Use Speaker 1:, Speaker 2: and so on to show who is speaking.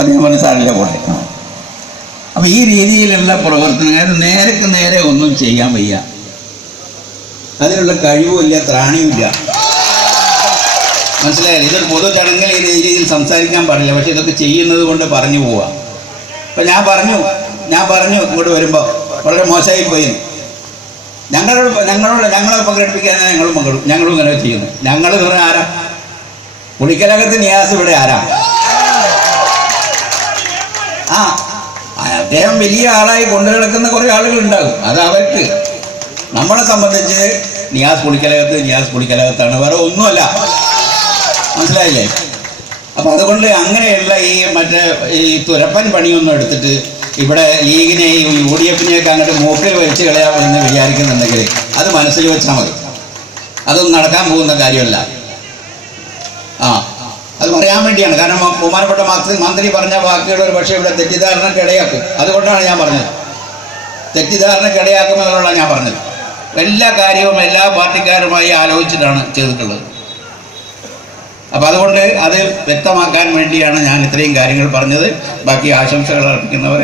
Speaker 1: അദ്ദേഹം പറഞ്ഞ സാറില്ല പോട്ടെ അപ്പോൾ ഈ രീതിയിലുള്ള പ്രവർത്തനങ്ങൾ നേരക്ക് നേരെ ഒന്നും ചെയ്യാൻ വയ്യ. അതിനുള്ള കഴിവുമില്ല ത്രാണിയുമില്ല. മനസ്സിലായാലും ഇതൊരു പൊതു ചടങ്ങിൽ ഈ രീതിയിൽ സംസാരിക്കാൻ പാടില്ല. പക്ഷെ ഇതൊക്കെ ചെയ്യുന്നത് കൊണ്ട് പറഞ്ഞു പോവുക അപ്പം ഞാൻ പറഞ്ഞു ഞാൻ പറഞ്ഞു ഇങ്ങോട്ട് വരുമ്പോൾ വളരെ മോശമായി പോയി. ഞങ്ങളോട് ഞങ്ങളോട് ഞങ്ങളെ പങ്കെടുപ്പിക്കാനാണ് ഞങ്ങളും പങ്കെടുക്കും ഞങ്ങളും ഇങ്ങനെ ചെയ്യുന്നു. ഞങ്ങൾ എന്ന് പറഞ്ഞാൽ ആരാ? പുളിക്കലകത്ത് നിയാസ് ഇവിടെ ആരാ? ആ അദ്ദേഹം വലിയ ആളായി കൊണ്ടു കിടക്കുന്ന കുറേ ആളുകൾ ഉണ്ടാകും അത് അവർക്ക്. നമ്മളെ സംബന്ധിച്ച് നിയാസ് പുളിക്കലകത്ത് നിയാസ് പുളിക്കലകത്താണ്. വേറെ ഒന്നുമല്ല. മനസ്സിലായില്ലേ? അപ്പൊ അതുകൊണ്ട് അങ്ങനെയുള്ള ഈ മറ്റേ ഈ തുരപ്പൻ പണിയൊന്നും എടുത്തിട്ട് ഇവിടെ ലീഗിനെയും യു ഡി എഫിനെയൊക്കെ അങ്ങോട്ട് മൂക്കിൽ വലിച്ചു കളയാമെന്ന് വിചാരിക്കുന്നുണ്ടെങ്കിൽ അത് മനസ്സിൽ വെച്ചാൽ മതി. അതൊന്നും നടക്കാൻ പോകുന്ന കാര്യമല്ല. ആ പറയാൻ വേണ്ടിയാണ്. കാരണം ബഹുമാനപ്പെട്ട മന്ത്രി മന്ത്രി പറഞ്ഞ വാക്കുകൾ ഒരു പക്ഷേ ഇവിടെ തെറ്റിദ്ധാരണക്ക് ഇടയാക്കും. അതുകൊണ്ടാണ് ഞാൻ പറഞ്ഞത്. തെറ്റിദ്ധാരണക്ക് ഇടയാക്കുമെന്നുള്ളതാണ് ഞാൻ പറഞ്ഞത്. എല്ലാ കാര്യവും എല്ലാ പാർട്ടിക്കാരുമായി ആലോചിച്ചിട്ടാണ് ചെയ്തിട്ടുള്ളത്. അപ്പം അതുകൊണ്ട് അത് വ്യക്തമാക്കാൻ വേണ്ടിയാണ് ഞാൻ ഇത്രയും കാര്യങ്ങൾ പറഞ്ഞത്. ബാക്കി ആശംസകൾ അർപ്പിക്കുന്നവരെ